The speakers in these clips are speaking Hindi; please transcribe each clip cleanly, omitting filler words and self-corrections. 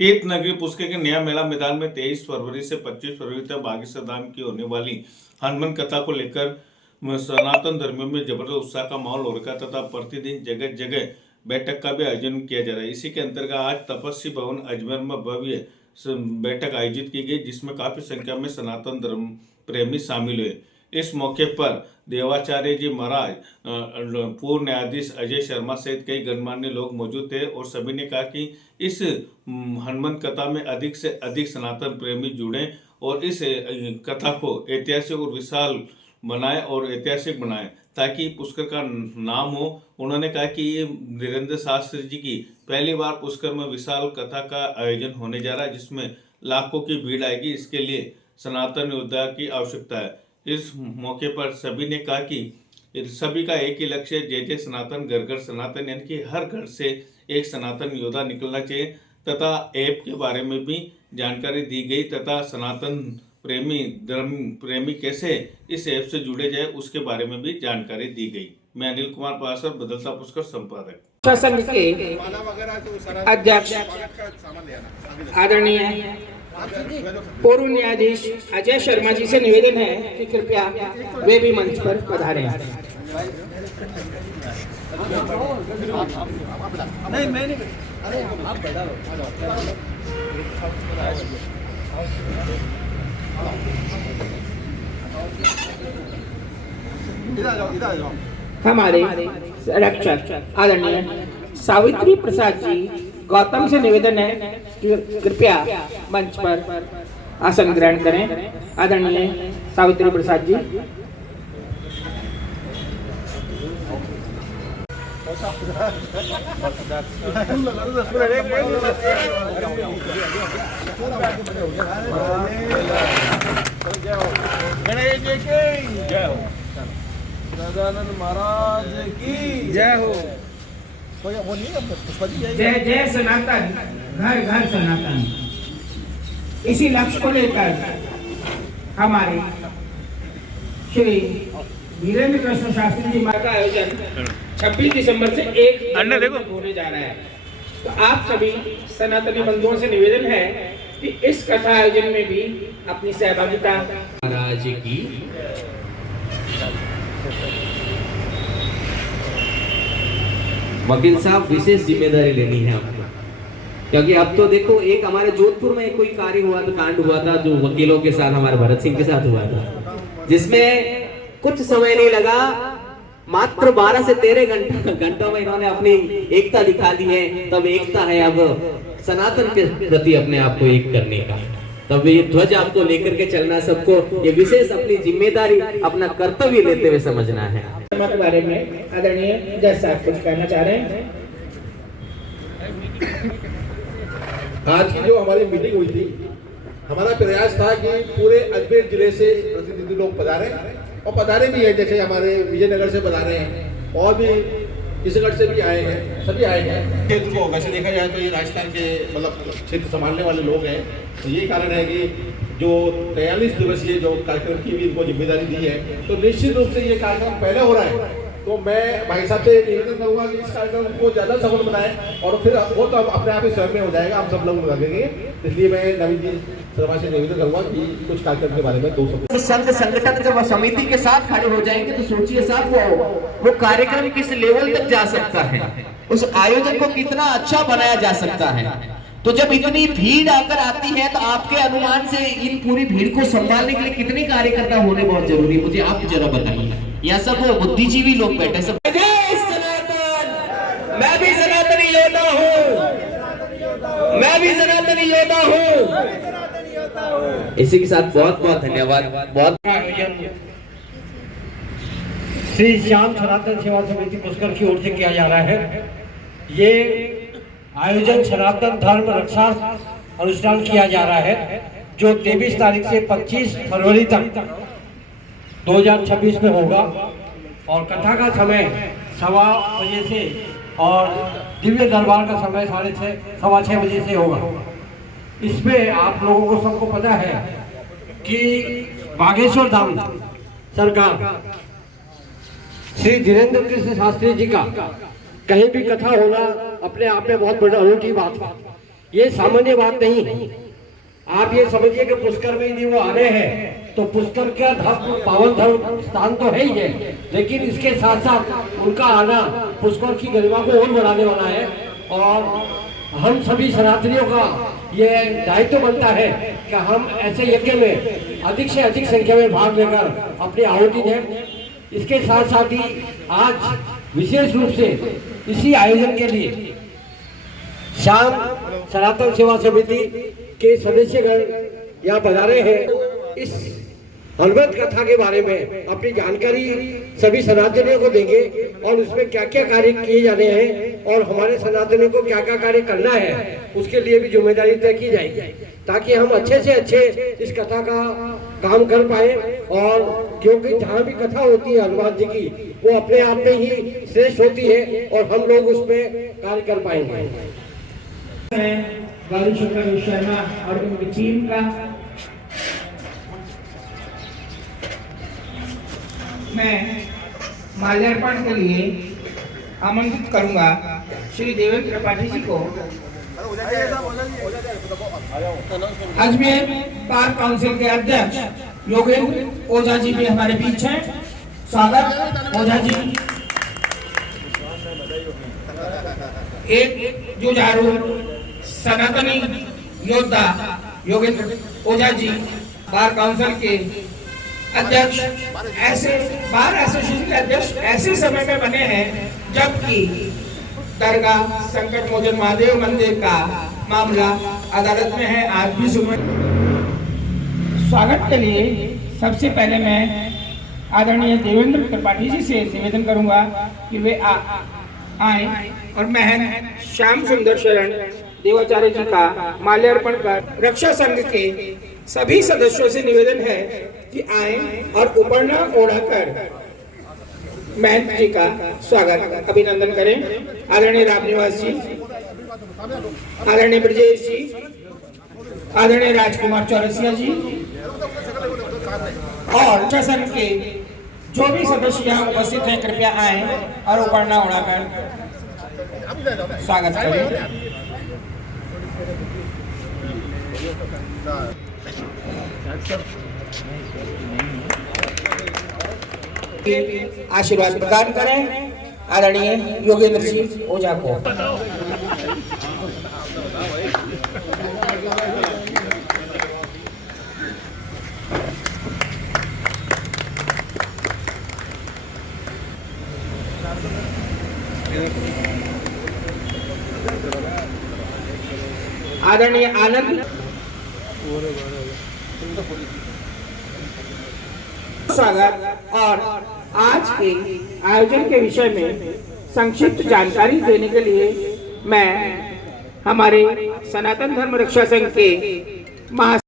तीर्थ नगरी पुष्कर के नया मेला मैदान में 23 फरवरी से 25 फरवरी तक बागेश्वर धाम की होने वाली हनुमान कथा को लेकर सनातन धर्मियों में जबरदस्त उत्साह का माहौल हो रखा है तथा प्रतिदिन जगह जगह बैठक का भी आयोजन किया जा रहा है। इसी के अंतर्गत आज तपस्वी भवन अजमेर में भव्य बैठक आयोजित की गई, जिसमें काफी संख्या में सनातन धर्म प्रेमी शामिल हुए। इस मौके पर देवाचार्य जी महाराज, पूर्व न्यायाधीश अजय शर्मा सहित कई गणमान्य लोग मौजूद थे और सभी ने कहा कि इस हनुमान कथा में अधिक से अधिक सनातन प्रेमी जुड़ें और इस कथा को ऐतिहासिक और विशाल बनाए और ऐतिहासिक बनाए ताकि पुष्कर का नाम हो। उन्होंने कहा कि ये धीरेन्द्र शास्त्री जी की पहली बार पुष्कर में विशाल कथा का आयोजन होने जा रहा है, जिसमें लाखों की भीड़ आएगी। इसके लिए सनातन योद्धा की आवश्यकता है। इस मौके पर सभी ने कहा कि सभी का एक ही लक्ष्य है, जय जय सनातन, घर घर सनातन, यानी कि हर घर से एक सनातन योद्धा निकलना चाहिए तथा ऐप के बारे में भी जानकारी दी गई तथा सनातन प्रेमी धर्म प्रेमी कैसे इस ऐप से जुड़े जाए उसके बारे में भी जानकारी दी गई। मैं अनिल कुमार पासर, बदलता पुष्कर संपादक। संघ के अध्यक्ष आदरणीय पूर्व न्यायाधीश अजय शर्मा जी से निवेदन है कि कृपया वे भी मंच पर पधारें। नहीं मैं नहीं, अरे आप बैठा रहो। हमारे रक्षक आदरणीय सावित्री प्रसाद जी गौतम से निवेदन है कि कृपया मंच पर आसन ग्रहण करें। आदरणीय सावित्री प्रसाद जी। गणेश जी की जय हो, सदानंद महाराज की जय हो। जय जय सनातन, घर घर सनातन। इसी लक्ष्य को लेकर हमारे श्री धीरेन्द्र कृष्ण शास्त्री जी महाराज का आयोजन 26 दिसंबर से 1 होने जा रहा है। तो आप सभी सनातनी बंधुओं से निवेदन है कि इस कथा आयोजन में भी अपनी सहभागिता महाराज की। वकील साहब, विशेष जिम्मेदारी लेनी है आपको, क्योंकि अब तो देखो एक हमारे जोधपुर में कोई कार्य हुआ था, कांड हुआ था जो वकीलों के साथ, हमारे भरत सिंह के साथ हुआ था, जिसमें कुछ समय नहीं लगा, मात्र 12 से 13 घंटों में इन्होंने अपनी एकता दिखा दी है। तब एकता है अब सनातन के प्रति अपने आप को एक करने का। तब ये ध्वज आपको लेकर के चलना, सबको ये विशेष अपनी जिम्मेदारी, अपना कर्तव्य लेते हुए समझना है। के बारे में आदरणीय जज साहब कुछ कहना चाह रहे हैं। आज की जो हमारी मीटिंग हुई थी, हमारा प्रयास था कि पूरे अजमेर जिले से प्रतिनिधि लोग पधारे और पधारे भी हैं, जैसे हमारे विजयनगर से पधारे हैं और भी किशनगढ़ से भी आए हैं, सभी आए हैं। क्षेत्र को वैसे देखा जाए तो ये राजस्थान के मतलब क्षेत्र संभालने वाले लोग हैं, तो ये कारण है कि जो 43 दिवसीय जो कार्यक्रम की भी इनको जिम्मेदारी दी है, तो निश्चित रूप से ये कार्यक्रम पहले हो रहा है। तो मैं भाई साहब से निवेदन करूंगा कि इस कार्यक्रम को ज़्यादा सफल बनाएं और फिर वो तो अपने आप ही स्वयं में हो जाएगा, हम सब लोग बना देंगे। इसलिए मैं नवीन जी शर्मा से निवेदन करूंगा कि कुछ कार्यक्रम के बारे में 2 शब्द। संघ संगठन जब समिति के साथ खड़े हो जाएंगे तो सोचिए साहब वो कार्यक्रम किस लेवल तक जा सकता है, उस आयोजन को कितना अच्छा बनाया जा सकता है। तो जब इतनी भीड़ आकर आती है तो आपके अनुमान से इन पूरी भीड़ को संभालने के लिए कितने कार्यकर्ता होने बहुत जरूरी है, मुझे आप जरा बताइए। यहाँ सब बुद्धिजीवी लोग बैठे, सब सनातन, मैं भी सनातनी योद्धा हूँ, मैं भी सनातनी योद्धा हूँ। इसी के साथ बहुत बहुत धन्यवाद। बहुत श्री श्याम सनातन सेवा समिति पुष्कर की ओर से किया जा रहा है। ये आयोजन सनातन धर्म रक्षा अनुष्ठान किया जा रहा है, जो 23 तारीख से 25 फरवरी तक 2026 में होगा और कथा का समय 6:15 बजे से और दिव्य दरबार का समय 6:30 बजे से होगा। इसमें आप लोगों को सबको पता है कि बागेश्वर धाम सरकार श्री धीरेन्द्र कृष्ण शास्त्री जी का कहीं भी कथा होना अपने आप में बहुत बड़ी अनूठी बात है। ये सामान्य बात नहीं है। आप ये समझिए कि पुष्कर में यदि वो आ रहे हैं तो पुष्कर का धर्म पावन धर्म स्थान तो है ही है, लेकिन इसके साथ साथ उनका आना पुष्कर की गरिमा को और बढ़ाने वाला है। और हम सभी सनातनियों का ये दायित्व बनता है कि हम ऐसे यज्ञ में अधिक से अधिक संख्या में भाग लेकर अपनी आहुति दें। इसके साथ साथ ही आज विशेष रूप से इसी आयोजन के लिए श्याम सनातन सेवा समिति के सदस्यगण यहाँ पधारे हैं। इस हनुमत कथा के बारे में अपनी जानकारी सभी सनातनियों को देंगे और उसमें क्या क्या कार्य किए जाने हैं और हमारे सनातनियों को क्या क्या कार्य करना है उसके लिए भी जिम्मेदारी तय की जाएगी, ताकि हम अच्छे से अच्छे इस कथा का काम कर पाए। और क्योंकि जहाँ भी कथा होती है हनुमान जी की, वो अपने आप में ही श्रेष्ठ होती है और हम लोग उसमें कार्य कर पाएंगे। गौरी शुक्ल शर्मा और उनकी टीम का मैं माल्यार्पण के लिए आमंत्रित करूंगा श्री देवेंद्र त्रिपाठी जी को। अजमेर बार काउंसिल के अध्यक्ष योगेंद्र ओझा जी भी हमारे बीच हैं। स्वागत ओझा जी। एक जुझारू सनातनी योद्धा योगेंद्र ओझा जी बार काउंसिल के अध्यक्ष, ऐसे बार एसोसिएशन के अध्यक्ष ऐसे समय में बने हैं जबकि दरगाह संकट मोचन महादेव मंदिर का मामला अदालत में है। आज भी सुनवाई। स्वागत के लिए सबसे पहले मैं आदरणीय देवेंद्र त्रिपाठी जी से निवेदन करूंगा कि वे आए और महंत श्याम सुंदर शरण देवाचार्य जी का माल्यार्पण कर रक्षा संघ के सभी सदस्यों से निवेदन है कि आए और उपरना ओढ़ाकर महंत जी का स्वागत अभिनंदन करें। आदरणीय रामनिवास जी, आदरणीय ब्रजेश जी, आदरणीय राजकुमार चौरसिया जी और रक्षा संघ के जो भी सदस्य यहाँ उपस्थित हैं कृपया आए और उपरना ओढ़ाकर स्वागत करें। आशीर्वाद प्रदान करें आदरणीय योगेंद्र जी ओझा को। आदरणीय आनंद स्वागत। और आज के आयोजन के विषय में संक्षिप्त जानकारी देने के लिए मैं हमारे सनातन धर्म रक्षा संघ के महा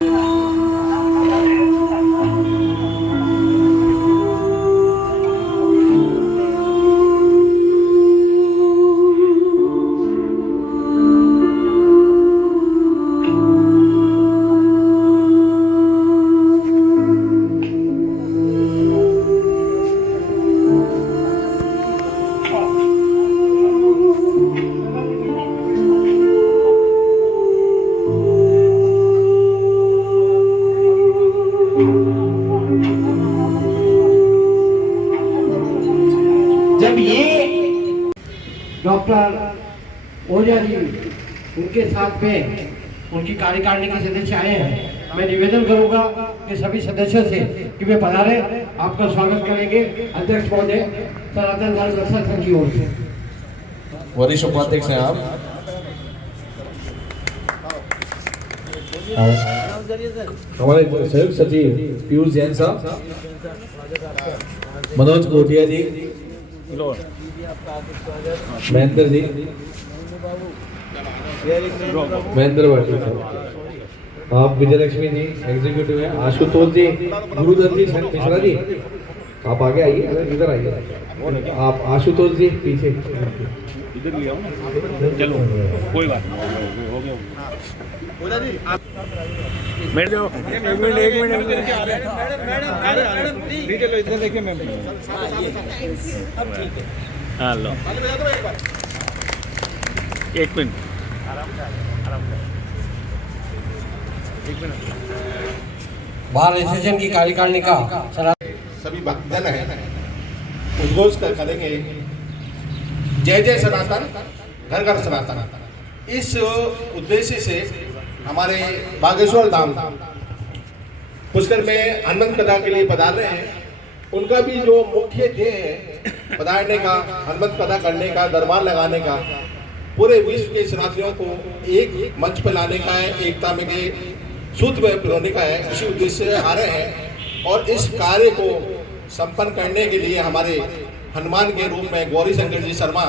जब ये डॉक्टर ओझा जी उनके साथ में उनकी कार्यकारिणी के सदस्य आए हैं, मैं निवेदन करूंगा कि सभी सदस्यों से कि वे पधारे, आपका स्वागत करेंगे। अध्यक्ष महोदय सनातन धर्म रक्षा संघ की ओर से। वरिष्ठ उपाध्यक्ष हैं आप। हमारे संयुक्त सचिव पीयूष जैन साहब, मनोज कोटिया जी, महेंद्र जी, महेंद्र भाटी साहब, आप विजयलक्ष्मी जी एग्जीक्यूटिव हैं, आशुतोष जी, गुरुदत्त जी, मिश्रा जी, आप आगे आइए, इधर आइए, आप आशुतोष जी पीछे इधर ले आओ। चलो कोई बात नहीं, हो गया। एक मिनट चलो इधर देखिए मैम। हाँ लो एक मिनट आराम से बार एसोसिएशन की कार्यकारिणी का सभी भक्तजन हैं उद्घोष कर करेंगे जय जय सनातन घर घर सनातन। इस उद्देश्य से हमारे बागेश्वर धाम पुष्कर में हनुमंत कथा के लिए पधार रहे हैं। उनका भी जो मुख्य ध्येय है पधारने का, हनुमंत कथा करने का, दरबार लगाने का, पूरे विश्व के सनातनियों को एक मंच पर लाने का है, एकता में के सूत्र में पिरोने का है। इसी उद्देश्य से आ रहे हैं और इस कार्य को संपन्न करने के लिए हमारे हनुमान के रूप में गौरी शंकर जी शर्मा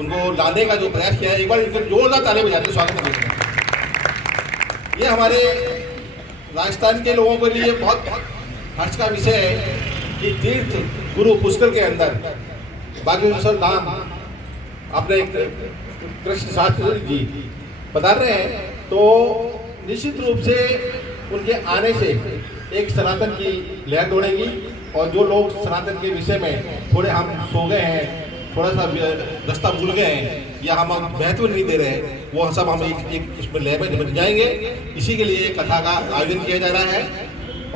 उनको लाने का जो प्रयास किया है, एक बार इनको जोरदार ताली बजाते स्वागत करते हैं। ये हमारे राजस्थान के लोगों के लिए बहुत हर्ष का विषय है कि तीर्थ गुरु पुष्कर के अंदर बागेश्वर धाम अपने कृष्ण शास्त्री जी बता रहे हैं, तो निश्चित रूप से उनके आने से एक सनातन की लहर दौड़ेगी और जो लोग सनातन के विषय में थोड़े हम सो गए हैं, थोड़ा सा रास्ता भूल गए हैं या हम महत्व नहीं दे रहे हैं, वो सब हम एक उसमें लय में निपट जाएंगे। इसी के लिए कथा का आयोजन किया जा रहा है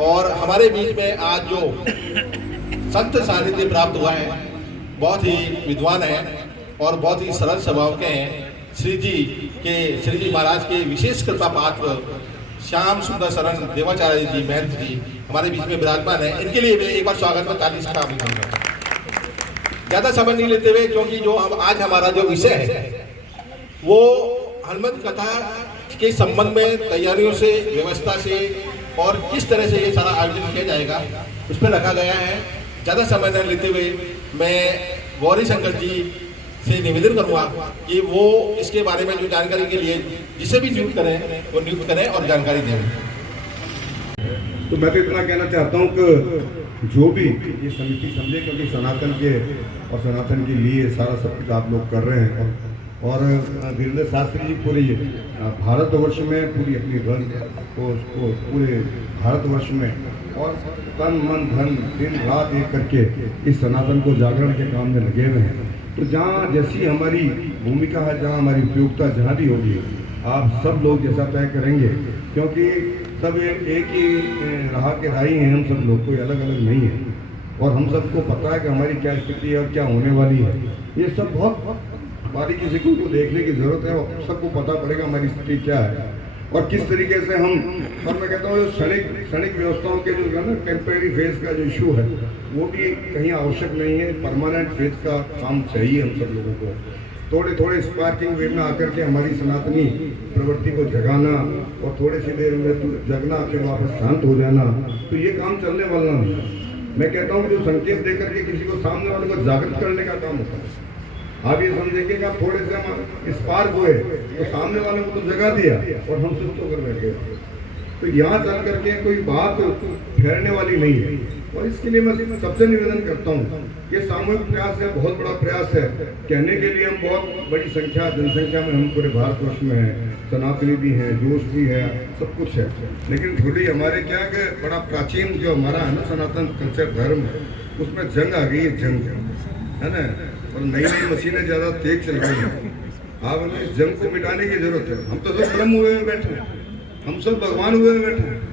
और हमारे बीच में आज जो संत सानिध्य प्राप्त हुआ है, बहुत ही विद्वान है और बहुत ही सरल स्वभाव के हैं। श्री जी महाराज के विशेष कृपा पात्र श्याम सुंदर शरण देवाचार्य जी महंत जी हमारे बीच में विराजमान है। इनके लिए भी एक बार स्वागत में ताली से काम करूंगा। ज़्यादा समय नहीं लेते हुए, क्योंकि जो आज हमारा जो विषय है वो हनुमंत कथा के संबंध में तैयारियों से, व्यवस्था से और किस तरह से ये सारा आयोजन किया जाएगा उस पर रखा गया है। ज़्यादा समय न लेते हुए मैं गौरी शंकर जी से निवेदन करूँगा कि वो इसके बारे में जो जानकारी के लिए जिसे भी नियुक्त करें वो नियुक्त करें और जानकारी दें। तो मैं तो इतना कहना चाहता हूँ कि जो भी ये समिति समझे, क्योंकि सनातन के और सनातन के लिए सारा सब कुछ आप लोग कर रहे हैं और वीरेंद्र शास्त्री जी पूरे भारतवर्ष में पूरी अपनी धन को उसको पूरे भारतवर्ष में और तन मन धन दिन रात एक करके इस सनातन को जागरण के काम में लगे हुए हैं। तो जहाँ जैसी हमारी भूमिका है, जहाँ हमारी उपयोगिता जहाँ भी होगी, आप सब लोग जैसा तय करेंगे, क्योंकि सब एक ही राह के राही हैं हम सब लोग, कोई अलग अलग नहीं है और हम सबको पता है कि हमारी क्या स्थिति है और क्या होने वाली है। ये सब बहुत बारीकी से को देखने की ज़रूरत है और सबको पता पड़ेगा हमारी स्थिति क्या है और किस तरीके से हम, और मैं कहता हूँ जो क्षणिक व्यवस्थाओं के जो है ना टेम्परेरी फेज का जो इशू है वो भी कहीं आवश्यक नहीं है। परमानेंट फेज का काम चाहिए हम सब लोगों को। थोड़े थोड़े स्पार्किंग वे में आकर के हमारी सनातनी प्रवृत्ति को जगाना और थोड़ी सी देर में जगना फिर वापस शांत हो जाना, तो ये काम चलने वाला नहीं। मैं कहता हूँ कि जो संकेत देकर के किसी को, सामने वाले को जागृत करने का काम होता है। आप ये समझेंगे कि आप थोड़े से स्पार्क हुए तो सामने वाले को तो जगा दिया और हम सुस्त होकर बैठ गए। तो यहाँ चल करके कोई बात ठहरने वाली नहीं है और इसके लिए मैं सबसे निवेदन करता हूँ, ये सामूहिक प्रयास है, बहुत बड़ा प्रयास है। कहने के लिए हम बहुत बड़ी जनसंख्या में हम पूरे भारतवर्ष में हैं, सनातनी भी हैं, जोश भी है, सब कुछ है, लेकिन थोड़ी हमारे क्या कि बड़ा प्राचीन जो हमारा है ना सनातन कल्चर धर्म है, उसमें जंग आ गई है, जंग है ना, और नई नई मशीनें ज़्यादा तेज चल रही हैं। आप हमें इस जंग को मिटाने की जरूरत है। हम तो सब ब्रह्म हुए में बैठे हैं, हम सब भगवान हुए में बैठे हैं।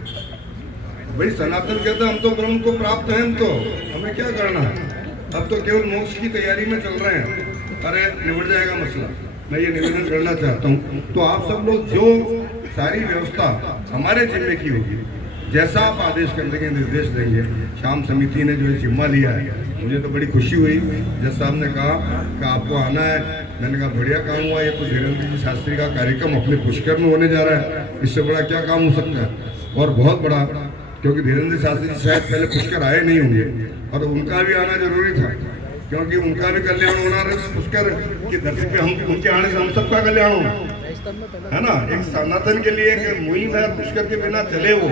भाई सनातन कहता है हम तो ब्रह्म को प्राप्त हैं, हम तो हमें क्या करना है, अब तो केवल मोक्ष की तैयारी में चल रहे हैं। अरे निबट जाएगा मसला, मैं ये निवेदन करना चाहता हूँ। तो आप सब लोग जो सारी व्यवस्था हमारे जिम्मे की होगी, जैसा आप आदेश कर देंगे, निर्देश देंगे। शाम समिति ने जो जिम्मा लिया है, मुझे तो बड़ी खुशी हुई जज साहब ने कहा कि आपको आना है। मैंने कहा बढ़िया काम हुआ, ये तो धीरेन्द्र जी शास्त्री का कार्यक्रम अपने पुष्कर में होने जा रहा है, इससे बड़ा क्या काम हो सकता है। और बहुत बड़ा, क्योंकि धीरेन्द्र शास्त्री जी शायद पहले पुष्कर आए नहीं होंगे और उनका भी आना जरूरी था, क्योंकि उनका भी कल्याण होना है। पुष्कर की धरती पे हम उनके आने से हम सबका कल्याण होना है ना। एक सनातन के लिए एक मुहिम है, पुष्कर के बिना चले वो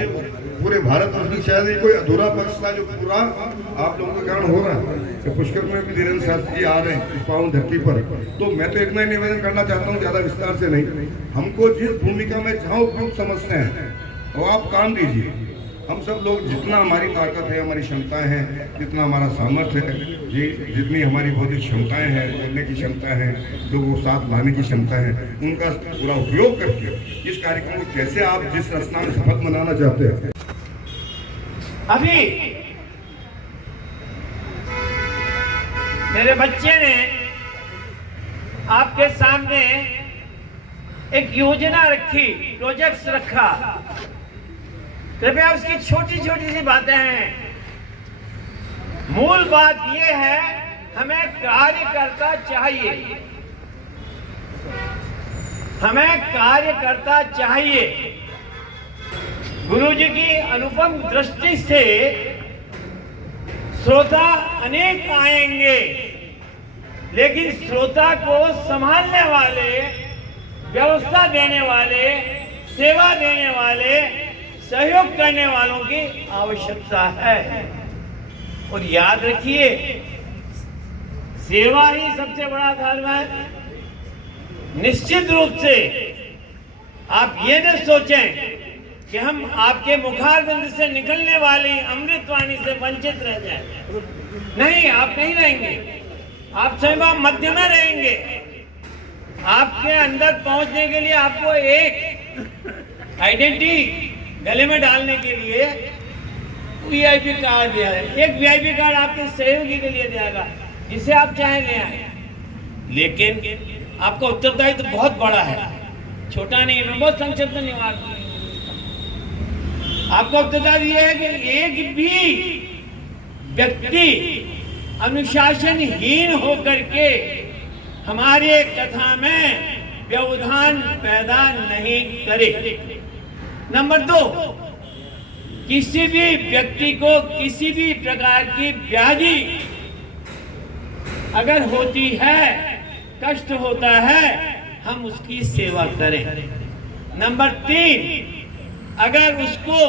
पूरे भारत में शायद ये कोई अधूरा पक्ष था जो पूरा आप लोगों के कारण हो रहा है। तो पुष्कर में भी धीरेन्द्र शास्त्री जी आ रहे हैं इस पावन धरती पर। तो मैं तो इतना ही निवेदन करना चाहता हूँ, ज़्यादा विस्तार से नहीं। हमको जिस भूमिका में जहाँ उपयुक्त समझते हैं और आप काम दीजिए, हम सब लोग जितना हमारी ताकत है, हमारी क्षमताएं हैं, जितना हमारा सामर्थ्य है, जितनी हमारी बौद्धिक क्षमताएं हैं, बोलने की क्षमता है, लोगों को साथ लाने की क्षमता है, उनका पूरा उपयोग करके इस कार्यक्रम को कैसे आप जिस रचना में सफल बनाना चाहते हैं। अभी मेरे बच्चे ने आपके सामने एक योजना रखी, प्रोजेक्ट्स रखा। कृपया उसकी छोटी छोटी सी बातें हैं। मूल बात यह है, हमें कार्यकर्ता चाहिए, हमें कार्यकर्ता चाहिए। गुरुजी की अनुपम दृष्टि से श्रोता अनेक आएंगे, लेकिन श्रोता को संभालने वाले, व्यवस्था देने वाले, सेवा देने वाले, सहयोग करने वालों की आवश्यकता है। और याद रखिए, सेवा ही सबसे बड़ा धर्म है। निश्चित रूप से आप ये न सोचें कि हम आपके मुखारबिंद से निकलने वाली अमृतवाणी से वंचित रह जाएं। नहीं, आप नहीं रहेंगे। आप सेवा मध्य में रहेंगे। आपके अंदर पहुंचने के लिए आपको एक आइडेंटिटी गले में डालने के लिए वीआईपी कार्ड दिया है। एक वीआईपी कार्ड आपके सहयोगी के लिए दिया, जिसे आप चाहे ले आए। लेकिन आपका उत्तरदायित्व तो बहुत बड़ा है, छोटा नहीं है। मैं बहुत संक्षिप्त में निवार आपको उत्तरदायित्व यह है कि एक भी व्यक्ति अनुशासनहीन होकर के हमारे कथा में व्यवधान पैदा नहीं करे। नंबर 2, किसी भी व्यक्ति को किसी भी प्रकार की व्याधि अगर होती है, कष्ट होता है, हम उसकी सेवा करें। नंबर 3, अगर उसको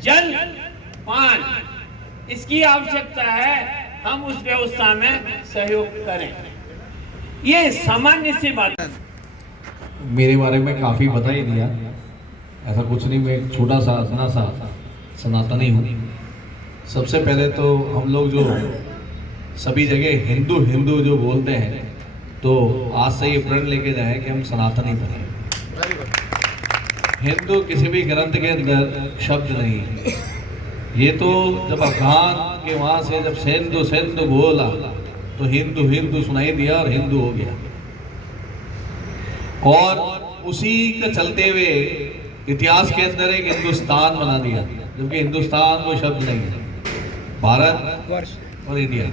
जल पान इसकी आवश्यकता है, हम उस व्यवस्था में सहयोग करें। ये सामान्य सी बात है। मेरे बारे में काफ़ी बता ही दिया, ऐसा कुछ नहीं, मैं छोटा सा इतना सा सनातनी हूँ। सबसे पहले तो हम लोग जो सभी जगह हिंदू हिंदू जो बोलते हैं, तो आज से ये प्रण लेके जाए कि हम सनातनी बने। हिंदू किसी भी ग्रंथ के अंदर शब्द नहीं है। ये तो जब अफगान के वहाँ से जब सेंधु सेंधु बोला तो हिंदू हिंदू सुनाई दिया और हिंदू हो गया। और उसी का चलते हुए इतिहास के अंदर एक हिंदुस्तान बना दिया, जबकि हिंदुस्तान कोई शब्द नहीं है, भारत और इंडिया।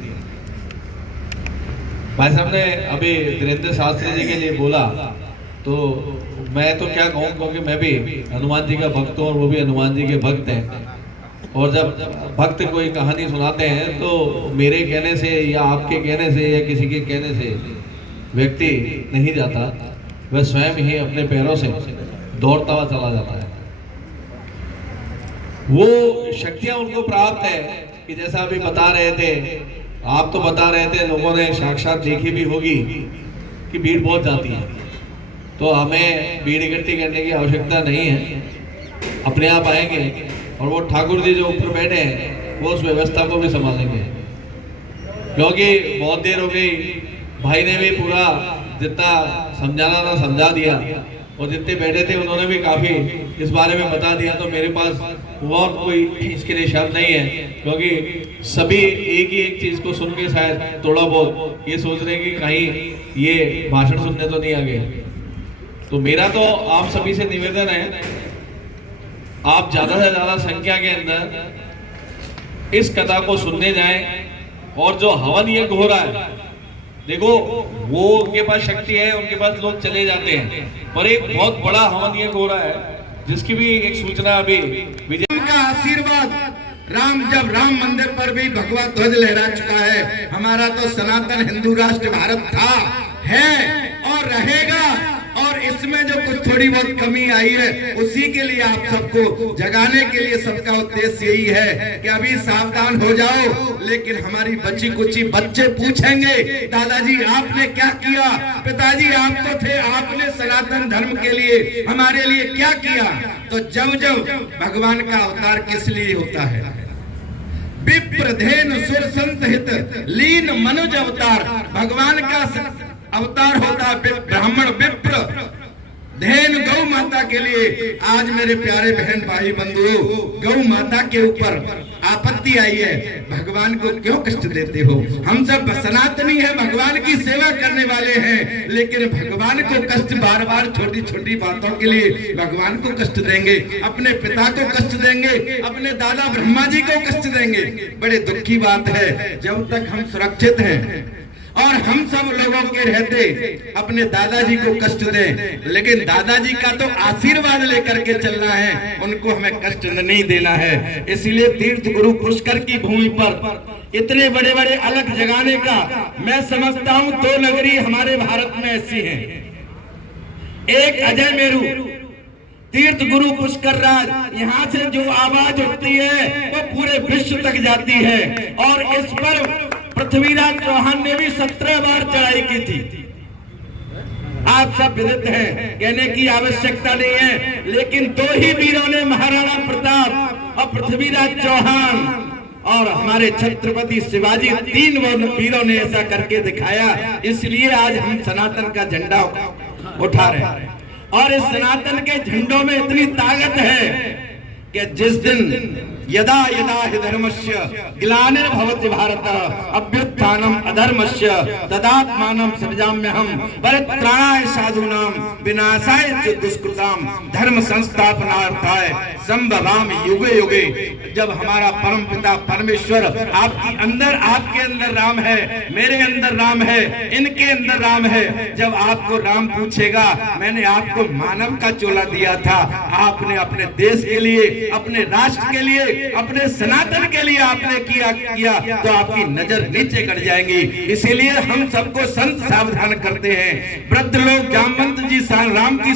भाई साहब ने अभी धीरेन्द्र शास्त्री जी के लिए बोला, तो मैं तो क्या कहूँ, क्योंकि मैं भी हनुमान जी का भक्त हूँ और वो भी हनुमान जी के भक्त हैं। और जब भक्त कोई कहानी सुनाते हैं तो मेरे कहने से या आपके कहने से या किसी के कहने से व्यक्ति नहीं जाता, वह स्वयं ही अपने पैरों से दौड़ता हुआ चला जाता है। वो शक्तियां उनको प्राप्त है कि जैसा अभी बता रहे थे, आप तो बता रहे थे, लोगों ने साक्षात देखी भी होगी कि भीड़ बहुत जाती है। तो हमें भीड़ इकट्ठी करने की आवश्यकता नहीं है, अपने आप आएंगे और वो ठाकुर जी जो ऊपर बैठे हैं वो उस व्यवस्था को भी संभालेंगे। क्योंकि बहुत देर हो गई, भाई ने भी पूरा जितना समझाना था समझा दिया और जितने बैठे थे उन्होंने भी काफ़ी इस बारे में बता दिया। तो मेरे पास और कोई इसके लिए शब्द नहीं है, क्योंकि सभी एक ही एक चीज़ को सुन के शायद थोड़ा बहुत ये सोच रहे हैं कि कहीं ये भाषण सुनने तो नहीं आ गए। तो मेरा तो आप सभी से निवेदन है, आप ज़्यादा से ज़्यादा संख्या के अंदर इस कथा को सुनने जाएं। और जो हवन यज्ञ हो रहा है, देखो वो उनके पास शक्ति है, उनके पास लोग चले जाते हैं, पर एक बहुत बड़ा हवन यज्ञ हो रहा है जिसकी भी एक सूचना अभी विजय का आशीर्वाद। जब राम मंदिर पर भी भगवा ध्वज लहरा चुका है। हमारा तो सनातन हिंदू राष्ट्र भारत था, है और रहेगा। और इस इसमें जो कुछ थोड़ी बहुत कमी आई है उसी के लिए आप सबको जगाने के लिए सबका उद्देश्य यही है कि अभी सावधान हो जाओ। लेकिन हमारी बच्ची कुची बच्चे पूछेंगे दादाजी आपने क्या किया, पिताजी आप तो थे, आपने सनातन धर्म के लिए हमारे लिए क्या किया। तो जब जब भगवान का अवतार किस लिए होता है, विप्र धेनु सुर संत हित लीन मनुज अवतार, भगवान का अवतार होता है ब्राह्मण विप्र धेनु गौ माता के लिए। आज मेरे प्यारे बहन भाई बंधुओं, गौ माता के ऊपर आपत्ति आई है, भगवान को क्यों कष्ट देते हो? हम सब सनातनी हैं, भगवान की सेवा करने वाले हैं, लेकिन भगवान को कष्ट बार बार छोटी छोटी बातों के लिए भगवान को कष्ट देंगे, अपने पिता को कष्ट देंगे, अपने दादा ब्रह्मा जी को कष्ट देंगे। बड़े दुख की बात है, जब तक हम सुरक्षित हैं और हम सब लोगों के रहते अपने दादाजी को कष्ट दें, लेकिन दादाजी का तो आशीर्वाद लेकर के चलना है, उनको हमें कष्ट नहीं देना है। इसलिए तीर्थ गुरु पुष्कर की भूमि पर इतने बड़े बड़े अलग जगाने का मैं समझता हूं 2 नगरी हमारे भारत में ऐसी हैं। एक अजय मेरू, तीर्थ गुरु पुष्कर राज, यहाँ से जो आवाज उठती है वो पूरे विश्व तक जाती है। और इस पर पृथ्वीराज चौहान ने भी 17 बार चढ़ाई की थी। आप सब विदित हैं, कहने की आवश्यकता नहीं है, लेकिन 2 ही वीरों ने, महाराणा प्रताप और पृथ्वीराज चौहान और हमारे छत्रपति शिवाजी, 3 वीरों ने ऐसा करके दिखाया। इसलिए आज हम सनातन का झंडा उठा रहे हैं। और इस सनातन के झंडों में इतनी ताकत है कि जिस दिन यदा यदा हि धर्मस्य ग्लानिर्भवति भारत अभ्युत्थानम अधर्मस्य तदात्मानं सृजाम्यहम् परित्राणाय साधूनां विनाशाय च दुष्कृताम् धर्म संस्थापनार्थाय संभवामि युगे युगे। जब हमारा परम पिता परमेश्वर आपके अंदर राम है, मेरे अंदर राम है, इनके अंदर राम है, जब आपको राम पूछेगा मैंने आपको मानव का चोला दिया था, आपने अपने देश के लिए, अपने राष्ट्र के लिए, अपने सनातन के लिए आपने किया तो आपकी नजर नीचे कर जाएंगी। इसीलिए हम सबको संत सावधान करते हैं। वृद्ध लोग जामवंत जी राम की